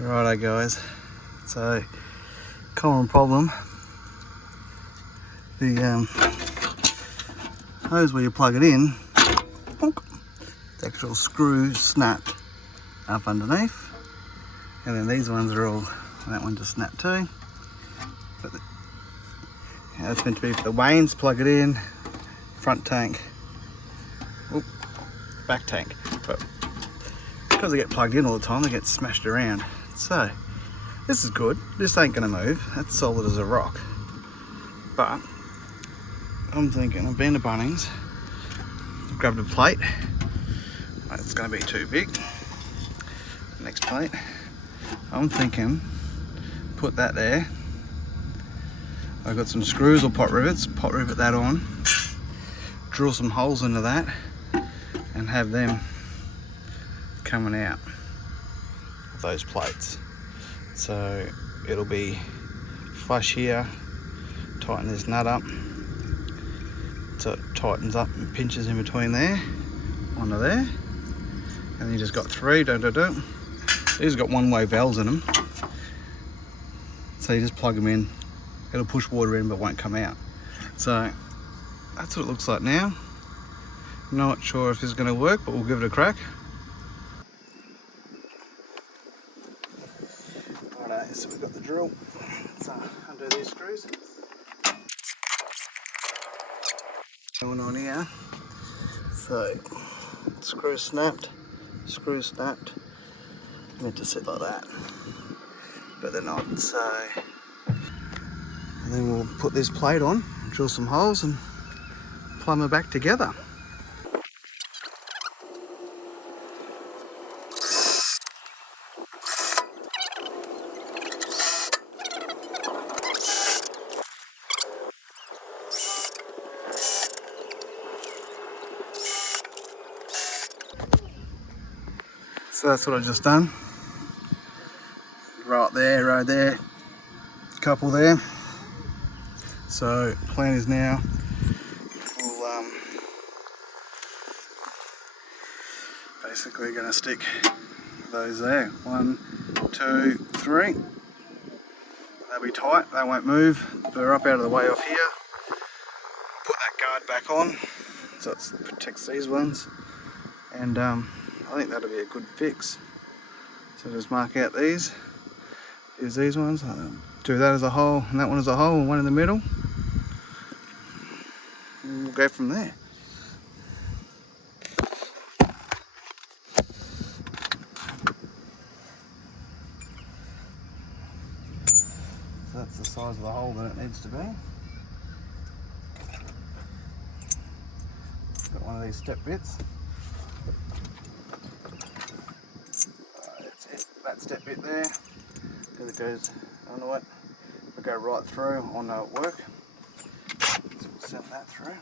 Righto guys, so common problem, the hose where you plug it in, bonk, the actual screw snapped up underneath, and then these ones are all, that one just snapped too, but that's meant to be for the vanes, plug it in, front tank, back tank, but because they get plugged in all the time they get smashed around. So this is good, this ain't gonna move, that's solid as a rock. But I'm thinking, I've been to Bunnings, I've grabbed a plate, it's gonna be too big, next plate, I'm thinking put that there. I've got some screws or pot rivets, pot rivet that on, drill some holes into that and have them coming out of those plates. So it'll be flush here, tighten this nut up so it tightens up and pinches in between there, onto there, and then you just got three, These have got one-way valves in them, so you just plug them in, it'll push water in but won't come out. So that's what it looks like now. Not sure if this is going to work, but we'll give it a crack. Alright, so we've got the drill. So undo these screws. Going on here. So screws snapped, meant to sit like that, but they're not. So and then we'll put this plate on, drill some holes and plumb it back together. So that's what I've just done. Right there, couple there. So plan is now we'll basically going to stick those there. 1, 2, 3. They'll be tight, they won't move. They're up out of the way off here. Put that guard back on so it protects these ones, and I think that'll be a good fix. So just mark out these. Use these ones. Do that as a hole, and that one as a hole, and one in the middle. And we'll go from there. So that's the size of the hole that it needs to be. Got one of these step bits. That's it, that step bit there. Because it goes, I don't know what, if I go right through, I'll know it work. So we'll send that through.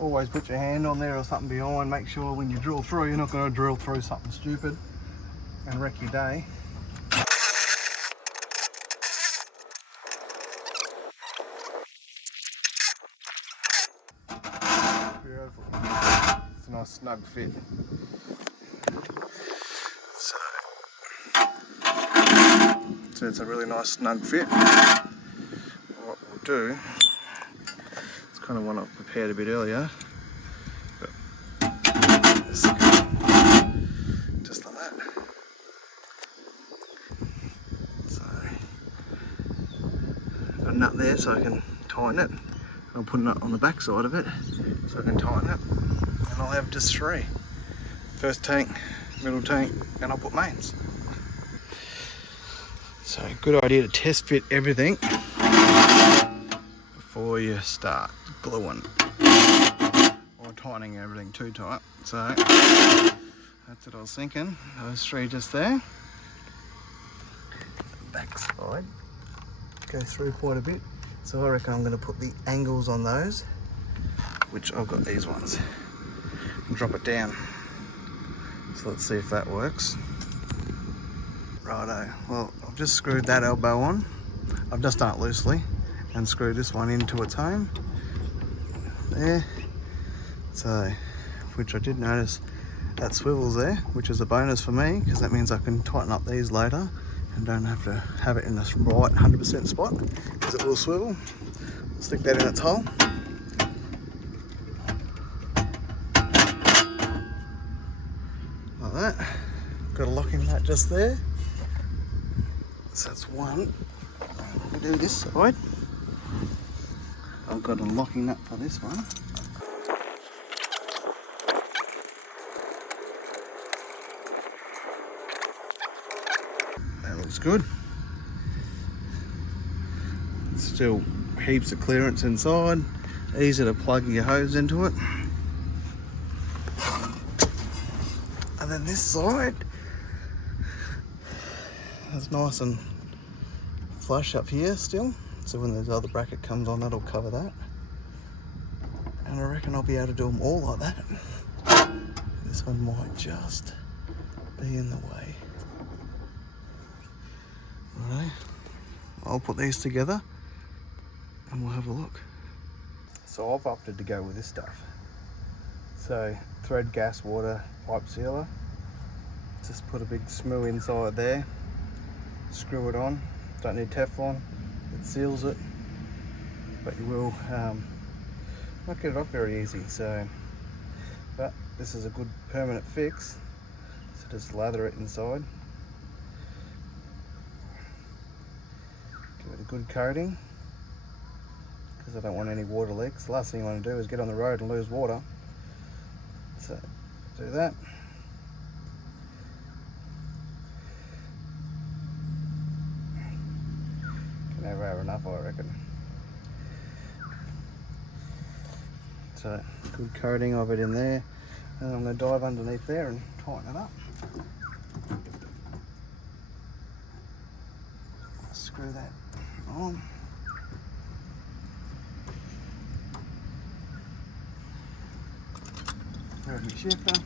Always put your hand on there or something behind. Make sure when you drill through, you're not going to drill through something stupid and wreck your day. Beautiful. It's a nice snug fit. So it's a really nice snug fit. What we'll do, it's kind of one I've prepared a bit earlier, but just like that. So got a nut there so I can tighten it. I'll put a nut on the back side of it so I can tighten it, and I'll have just 3. First tank, middle tank, and I'll put mains. So good idea to test fit everything before you start gluing or tightening everything too tight. So that's what I was thinking, those 3 just there. Back side go through quite a bit, so I reckon I'm going to put the angles on those, which I've got these ones, and drop it down. So let's see if that works. Righto, well I've just screwed that elbow on. I've just done it loosely and screwed this one into its home there. So, which I did notice that swivels there, which is a bonus for me because that means I can tighten up these later and don't have to have it in the right 100% spot because it will swivel. Stick that in its hole. Like that. Got a locking nut just there. So that's one. We do this side. I've got a locking nut for this one. That looks good. Still heaps of clearance inside. Easy to plug your hose into it. And then this side, it's nice and flush up here still. So when the other bracket comes on, that'll cover that. And I reckon I'll be able to do them all like that. This one might just be in the way. Alright, I'll put these together and we'll have a look. So I've opted to go with this stuff. So thread gas water pipe sealer. Just put a big smoo inside there. Screw it on. Don't need Teflon. It seals it, but you will not get it off very easy. So, but this is a good permanent fix. So just lather it inside. Give it a good coating because I don't want any water leaks. The last thing you want to do is get on the road and lose water. So do that. Never have enough, I reckon. So good coating of it in there, and I'm going to dive underneath there and tighten it up. Screw that on. Grab my shifter.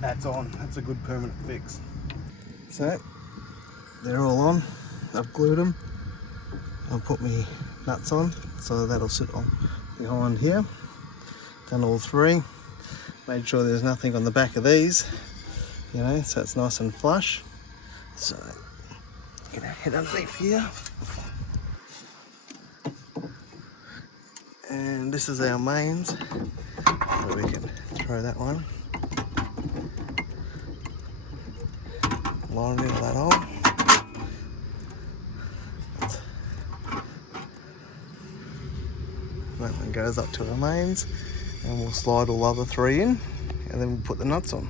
That's on. That's a good permanent fix. So they're all on. I've glued them. I'll put my nuts on, so that'll sit on behind here. Done all three. Made sure there's nothing on the back of these, you know, so it's nice and flush. So I'm gonna head underneath here. And this is our mains, so we can throw that one. Line it into that hole. That one goes up to our mains, and we'll slide all other three in, and then we'll put the nuts on.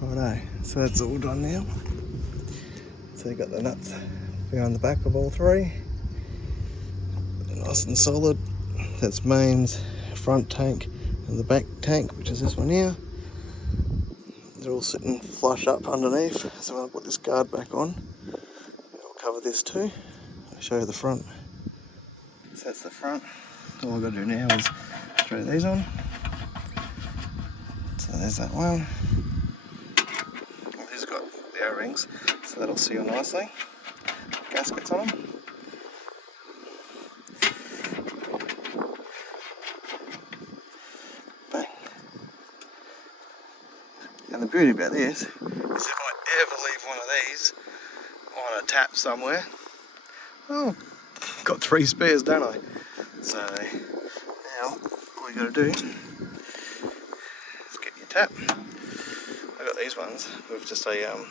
Righto, so that's all done now. So you've got the nuts behind the back of all three. They're nice and solid. That's mains, front tank, and the back tank, which is this one here. They're all sitting flush up underneath, so I'm going to put this guard back on. I'll cover this too. I'll show you the front. So that's the front. All I've got to do now is throw these on. So there's that one. These have got the O-rings, so that'll seal nicely. Gaskets on them. And the beauty about this is if I ever leave one of these on a tap somewhere, oh, got 3 spares, don't I? So now all you got to do is get your tap. I got these ones with just a little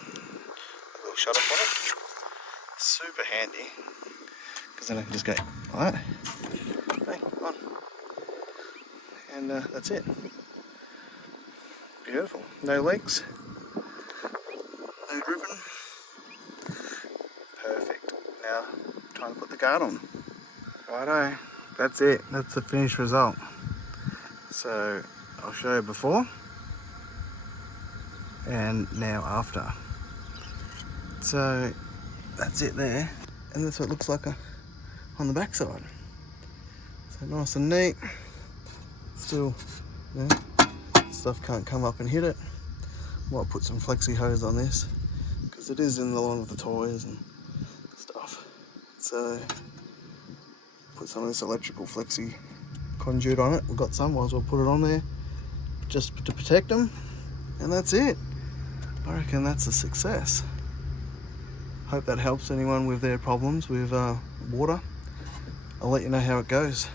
shut off on it. Super handy because then I can just go like that. Bang, on. And that's it. Beautiful. No leaks. No dripping. Perfect. Now, time to put the guard on. Righto. That's it. That's the finished result. So, I'll show you before and now after. So, that's it there. And that's what it looks like on the back side. So, nice and neat. Still, you know, stuff can't come up and hit it. Might put some flexi hose on this because it is in the line with the tyres and stuff. So put some of this electrical flexi conduit on it. We've got some, might as well put it on there just to protect them, and that's it. I reckon that's a success. Hope that helps anyone with their problems with water. I'll let you know how it goes.